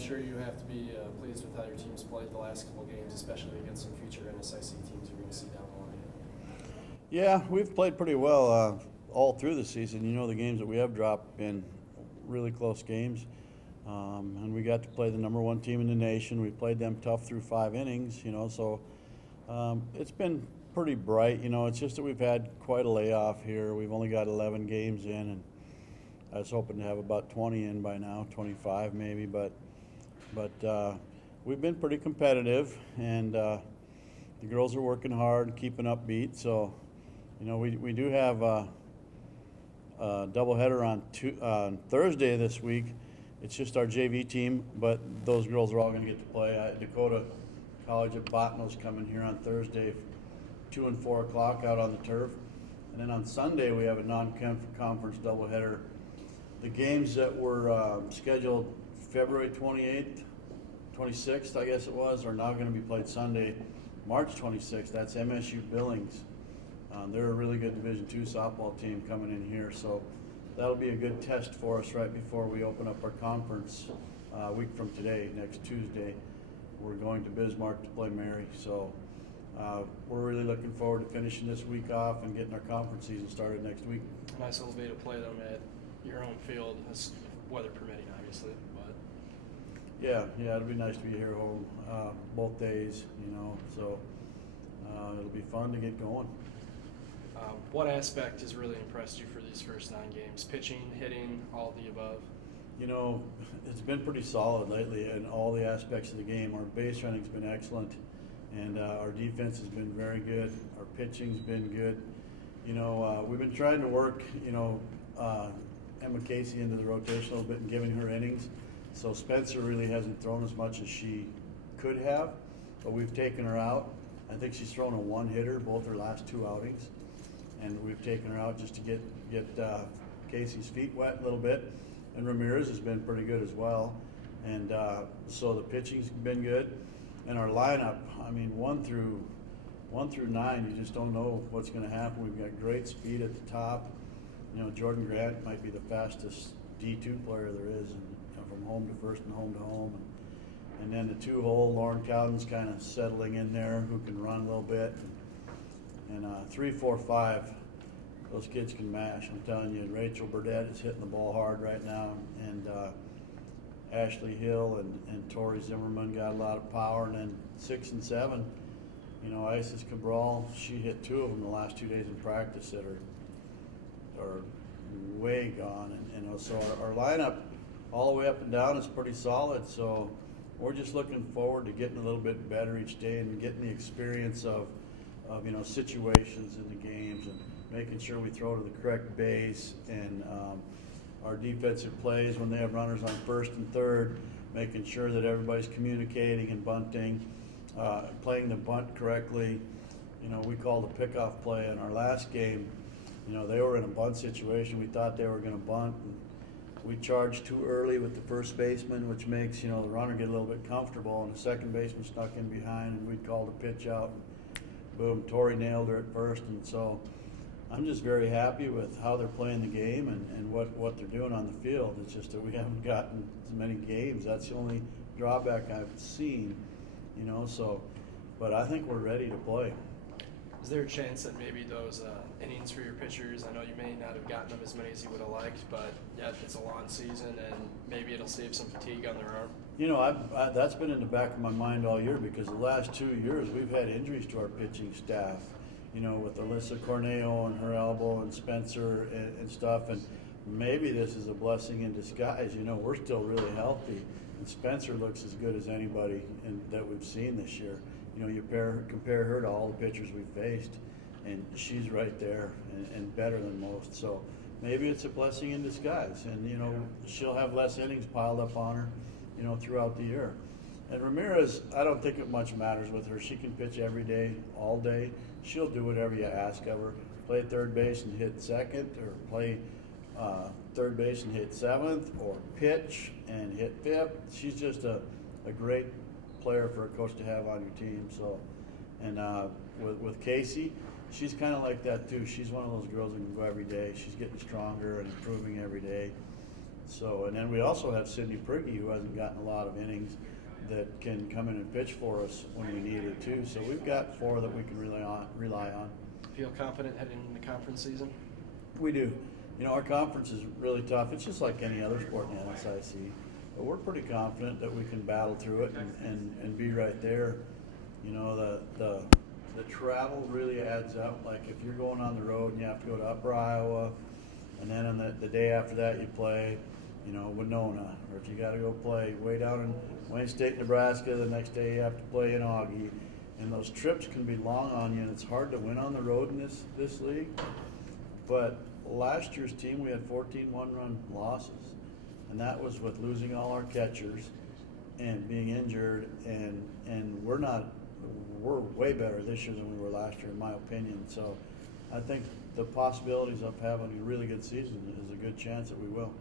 sure you have to be pleased with how your team's played the last couple games, especially against some future NSIC teams you're going to see down the line. Yeah, we've played pretty well all through the season. You know, the games that we have dropped been really close games. And we got to play the number one team in the nation. We played them tough through 5 innings, you know, so it's been pretty bright. You know, it's just that we've had quite a layoff here. We've only got 11 games in, and I was hoping to have about 20 in by now, 25 maybe, but we've been pretty competitive, and the girls are working hard, keeping upbeat. So, you know, we do have a doubleheader on Thursday this week. It's just our JV team, but those girls are all going to get to play. Dakota College at Botano's coming here on Thursday, 2 and 4 o'clock out on the turf. And then on Sunday we have a non-conference doubleheader. The games that were scheduled February 28th, 26th, I guess it was, are now going to be played Sunday, March 26th. That's MSU Billings. They're a really good Division II softball team coming in here, so that'll be a good test for us right before we open up our conference a week from today, next Tuesday. We're going to Bismarck to play Mary, so we're really looking forward to finishing this week off and getting our conference season started next week. A nice little way to play them at your home field, weather permitting, obviously. But yeah, it'll be nice to be here home both days, you know, so it'll be fun to get going. What aspect has really impressed you for these first 9 games? Pitching, hitting, all of the above? You know, it's been pretty solid lately in all the aspects of the game. Our base running's been excellent, and our defense has been very good. Our pitching's been good. You know, we've been trying to work, you know, Emma Casey into the rotation a little bit and giving her innings. So Spencer really hasn't thrown as much as she could have, but we've taken her out. I think she's thrown a 1-hitter both her last 2 outings, and we've taken her out just to get Casey's feet wet a little bit. And Ramirez has been pretty good as well, and so the pitching's been good. And our lineup, I mean, 1 through 9, you just don't know what's going to happen. We've got great speed at the top. You know, Jordan Grant might be the fastest D2 player there is, and, you know, from home to first and home to home. And then the 2-hole, Lauren Cowden's kind of settling in there, who can run a little bit. And 3, 4, 5, those kids can mash. I'm telling you, Rachel Burdett is hitting the ball hard right now, and Ashley Hill and Tori Zimmerman got a lot of power. And then 6 and 7, you know, Isis Cabral, she hit 2 of them the last 2 days in practice that are way gone. And so our lineup all the way up and down is pretty solid. So we're just looking forward to getting a little bit better each day and getting the experience of you know, situations in the games, and making sure we throw to the correct base, and our defensive plays when they have runners on first and third, making sure that everybody's communicating and bunting, playing the bunt correctly. You know, we called a pickoff play in our last game. You know, they were in a bunt situation. We thought they were going to bunt, and we charged too early with the first baseman, which makes, you know, the runner get a little bit comfortable, and the second baseman stuck in behind, and we called a pitch out. Boom, Tori nailed her at first. And so I'm just very happy with how they're playing the game and what they're doing on the field. It's just that we haven't gotten as many games. That's the only drawback I've seen, you know, so, but I think we're ready to play. Is there a chance that maybe those innings for your pitchers, I know you may not have gotten them as many as you would have liked, but yeah, it's a long season and maybe it'll save some fatigue on their arm? You know, that's been in the back of my mind all year, because the last 2 years we've had injuries to our pitching staff, you know, with Alyssa Corneo and her elbow, and Spencer and stuff, and maybe this is a blessing in disguise. You know, we're still really healthy, and Spencer looks as good as anybody that we've seen this year. You know, you compare her to all the pitchers we've faced, and she's right there and better than most. So maybe it's a blessing in disguise, and, you know, she'll have less innings piled up on her, you know, throughout the year. And Ramirez, I don't think it much matters with her. She can pitch every day, all day. She'll do whatever you ask of her. Play third base and hit second, or play third base and hit seventh, or pitch and hit fifth. She's just a great player for a coach to have on your team. So, and with Casey, she's kind of like that too. She's one of those girls who can go every day. She's getting stronger and improving every day. So, and then we also have Sidney Prigge, who hasn't gotten a lot of innings, that can come in and pitch for us when we need it too. So we've got 4 that we can rely on. Feel confident heading into conference season? We do. You know, our conference is really tough. It's just like any other sport in the NSIC. But we're pretty confident that we can battle through it and be right there. You know, the travel really adds up. Like if you're going on the road and you have to go to Upper Iowa, and then on the day after that you play, you know, Winona, or if you got to go play way down in Wayne State, Nebraska, the next day you have to play in Augie. And those trips can be long on you, and it's hard to win on the road in this league. But last year's team, we had 14 one-run losses, and that was with losing all our catchers and being injured. And we're way better this year than we were last year, in my opinion. So I think the possibilities of having a really good season is a good chance that we will.